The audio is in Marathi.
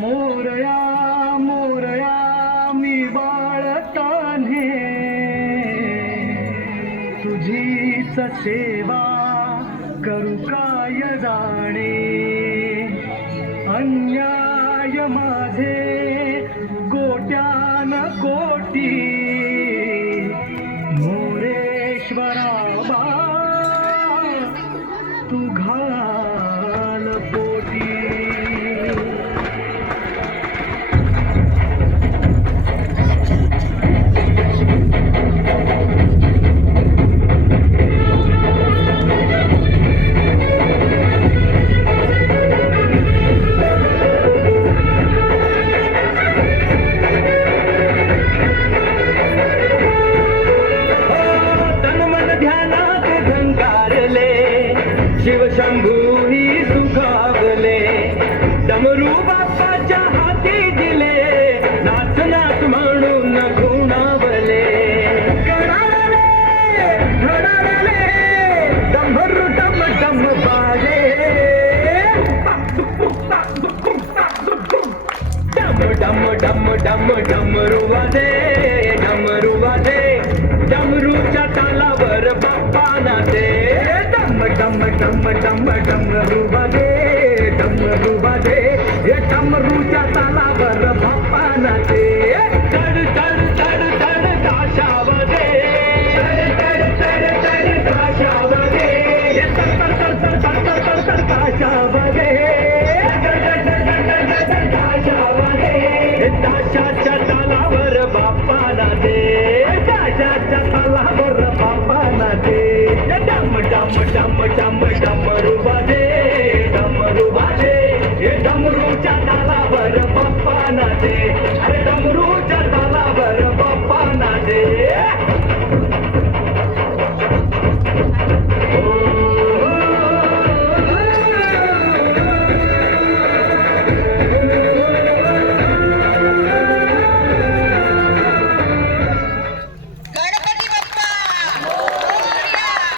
मोरया मोरया मी बाळताने तुझीच सेवा करू काय जाणे अन्याय माझे गोट्यान कोटी मोरेश्वरा बा तू घाल पोटी शिवशंभू ही सुखावले डमरू बाप्पाच्या हाती दिले नाच नाच म्हणून खुणावले कणाले धडाले डमरू डम डम बाजे डम डम डम डम डमरू वाजे डमरूच्या तालावर बाप्पा नाचे डम डम डम डम डमरू वाजे